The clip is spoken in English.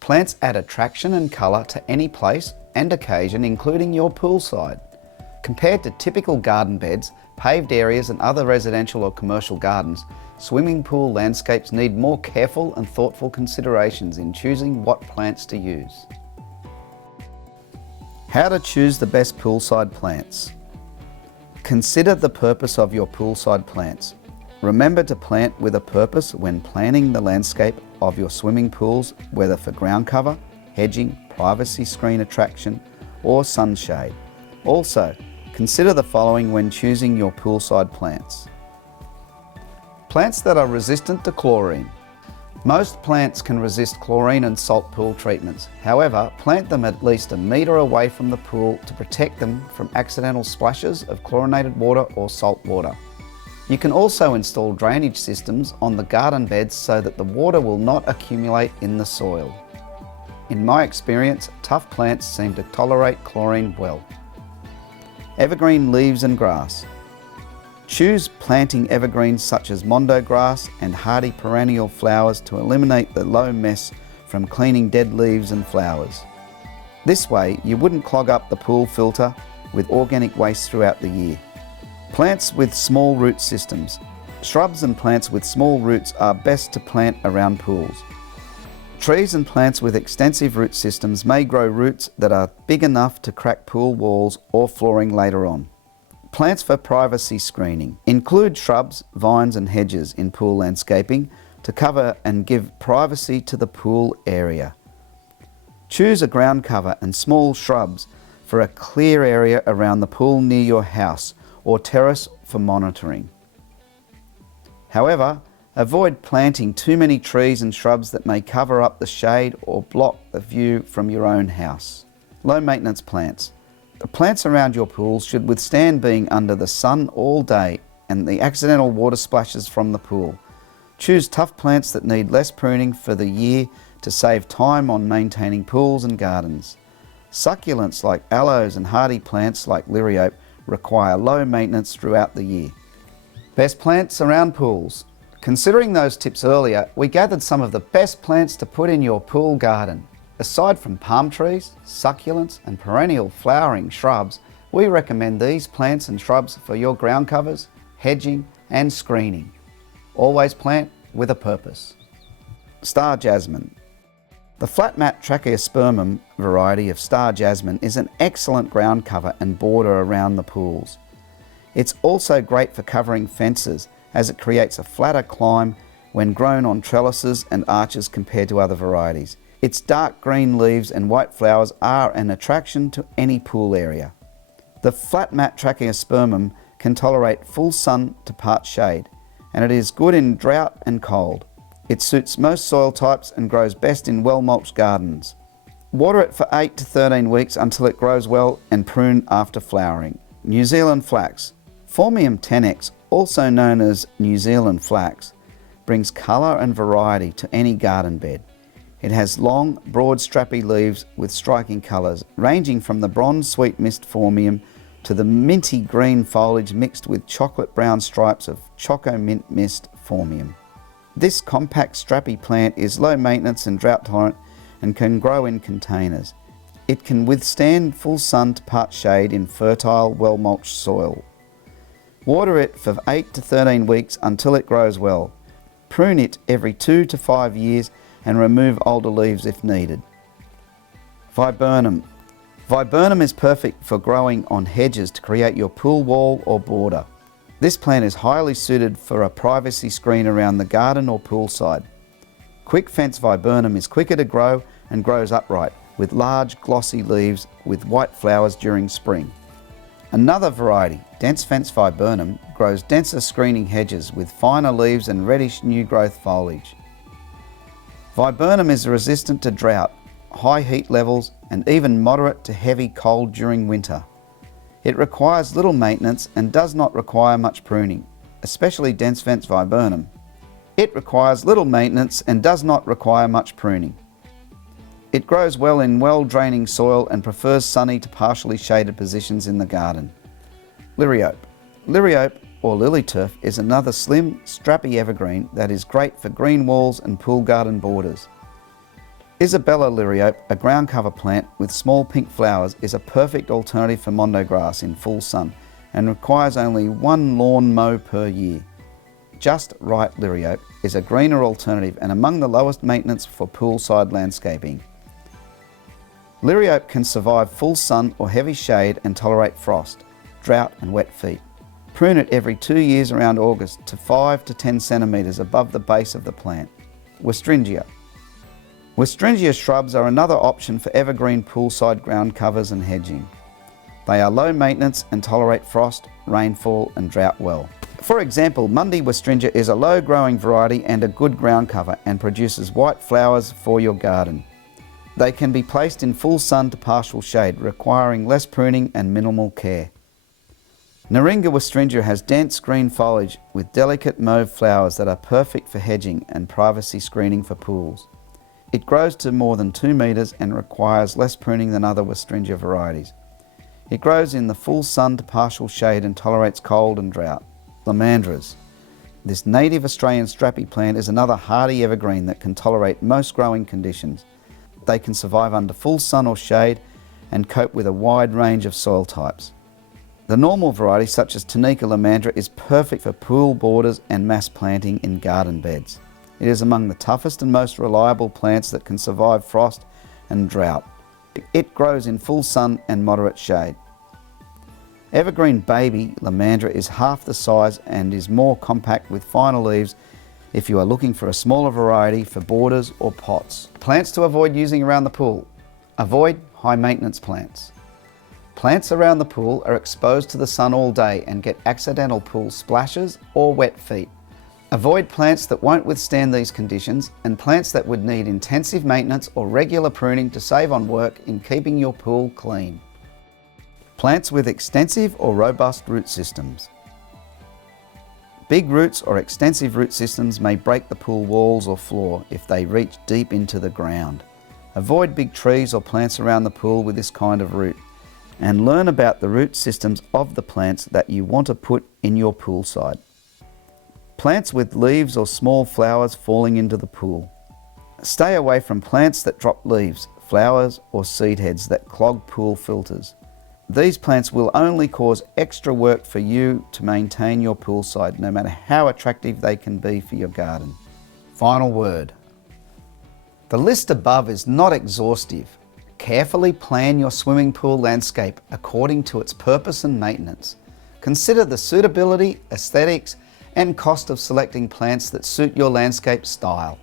Plants add attraction and colour to any place and occasion, including your poolside. Compared to typical garden beds, paved areas and other residential or commercial gardens, swimming pool landscapes need more careful and thoughtful considerations in choosing what plants to use. How to choose the best poolside plants. Consider the purpose of your poolside plants. Remember to plant with a purpose when planning the landscape of your swimming pools, whether for ground cover, hedging, privacy screen attraction, or sunshade. Also, consider the following when choosing your poolside plants. Plants that are resistant to chlorine. Most plants can resist chlorine and salt pool treatments. However, plant them at least a metre away from the pool to protect them from accidental splashes of chlorinated water or salt water. You can also install drainage systems on the garden beds so that the water will not accumulate in the soil. In my experience, tough plants seem to tolerate chlorine well. Evergreen leaves and grass. Choose planting evergreens such as mondo grass and hardy perennial flowers to eliminate the low mess from cleaning dead leaves and flowers. This way, you wouldn't clog up the pool filter with organic waste throughout the year. Plants with small root systems. Shrubs and plants with small roots are best to plant around pools. Trees and plants with extensive root systems may grow roots that are big enough to crack pool walls or flooring later on. Plants for privacy screening. Include shrubs, vines and hedges in pool landscaping to cover and give privacy to the pool area. Choose a ground cover and small shrubs for a clear area around the pool near your house or terrace for monitoring. However, avoid planting too many trees and shrubs that may cover up the shade or block the view from your own house. Low maintenance plants. The plants around your pools should withstand being under the sun all day and the accidental water splashes from the pool. Choose tough plants that need less pruning for the year to save time on maintaining pools and gardens. Succulents like aloes and hardy plants like Liriope require low maintenance throughout the year. Best plants around pools. Considering those tips earlier, we gathered some of the best plants to put in your pool garden. Aside from palm trees, succulents and perennial flowering shrubs, we recommend these plants and shrubs for your ground covers, hedging and screening. Always plant with a purpose. Star Jasmine. The flat mat Tracheospermum variety of Star Jasmine is an excellent ground cover and border around the pools. It's also great for covering fences as it creates a flatter climb when grown on trellises and arches compared to other varieties. Its dark green leaves and white flowers are an attraction to any pool area. The flat mat Tracheospermum can tolerate full sun to part shade, and it is good in drought and cold. It suits most soil types and grows best in well-mulched gardens. Water it for 8 to 13 weeks until it grows well and prune after flowering. New Zealand Flax. Phormium tenax, also known as New Zealand Flax, brings colour and variety to any garden bed. It has long, broad, strappy leaves with striking colours, ranging from the bronze sweet mist phormium to the minty green foliage mixed with chocolate brown stripes of choco mint mist phormium. This compact, strappy plant is low maintenance and drought tolerant and can grow in containers. It can withstand full sun to part shade in fertile, well-mulched soil. Water it for 8 to 13 weeks until it grows well. Prune it every 2 to 5 years and remove older leaves if needed. Viburnum. Viburnum is perfect for growing on hedges to create your pool wall or border. This plant is highly suited for a privacy screen around the garden or poolside. Quick fence viburnum is quicker to grow and grows upright, with large glossy leaves with white flowers during spring. Another variety, dense fence viburnum, grows denser screening hedges with finer leaves and reddish new growth foliage. Viburnum is resistant to drought, high heat levels and even moderate to heavy cold during winter. It requires little maintenance and does not require much pruning, especially dense fence viburnum. It requires little maintenance and does not require much pruning. It grows well in well-draining soil and prefers sunny to partially shaded positions in the garden. Liriope. Liriope, or lily turf, is another slim, strappy evergreen that is great for green walls and pool garden borders. Isabella Liriope, a ground cover plant with small pink flowers, is a perfect alternative for mondo grass in full sun and requires only one lawn mow per year. Just Right Liriope is a greener alternative and among the lowest maintenance for poolside landscaping. Liriope can survive full sun or heavy shade and tolerate frost, drought and wet feet. Prune it every 2 years around August to 5 to 10 centimetres above the base of the plant. Westringia. Westringia shrubs are another option for evergreen poolside ground covers and hedging. They are low maintenance and tolerate frost, rainfall and drought well. For example, Monday Westringia is a low growing variety and a good ground cover and produces white flowers for your garden. They can be placed in full sun to partial shade, requiring less pruning and minimal care. Naringa Westringia has dense green foliage with delicate mauve flowers that are perfect for hedging and privacy screening for pools. It grows to more than 2 metres and requires less pruning than other Westringia varieties. It grows in the full sun to partial shade and tolerates cold and drought. Lomandras. This native Australian strappy plant is another hardy evergreen that can tolerate most growing conditions. They can survive under full sun or shade and cope with a wide range of soil types. The normal variety, such as Tunica Lomandra, is perfect for pool borders and mass planting in garden beds. It is among the toughest and most reliable plants that can survive frost and drought. It grows in full sun and moderate shade. Evergreen Baby Lomandra is half the size and is more compact with finer leaves if you are looking for a smaller variety for borders or pots. Plants to avoid using around the pool. Avoid high maintenance plants. Plants around the pool are exposed to the sun all day and get accidental pool splashes or wet feet. Avoid plants that won't withstand these conditions and plants that would need intensive maintenance or regular pruning to save on work in keeping your pool clean. Plants with extensive or robust root systems. Big roots or extensive root systems may break the pool walls or floor if they reach deep into the ground. Avoid big trees or plants around the pool with this kind of root and learn about the root systems of the plants that you want to put in your poolside. Plants with leaves or small flowers falling into the pool. Stay away from plants that drop leaves, flowers or seed heads that clog pool filters. These plants will only cause extra work for you to maintain your poolside, no matter how attractive they can be for your garden. Final word. The list above is not exhaustive. Carefully plan your swimming pool landscape according to its purpose and maintenance. Consider the suitability, aesthetics, and cost of selecting plants that suit your landscape style.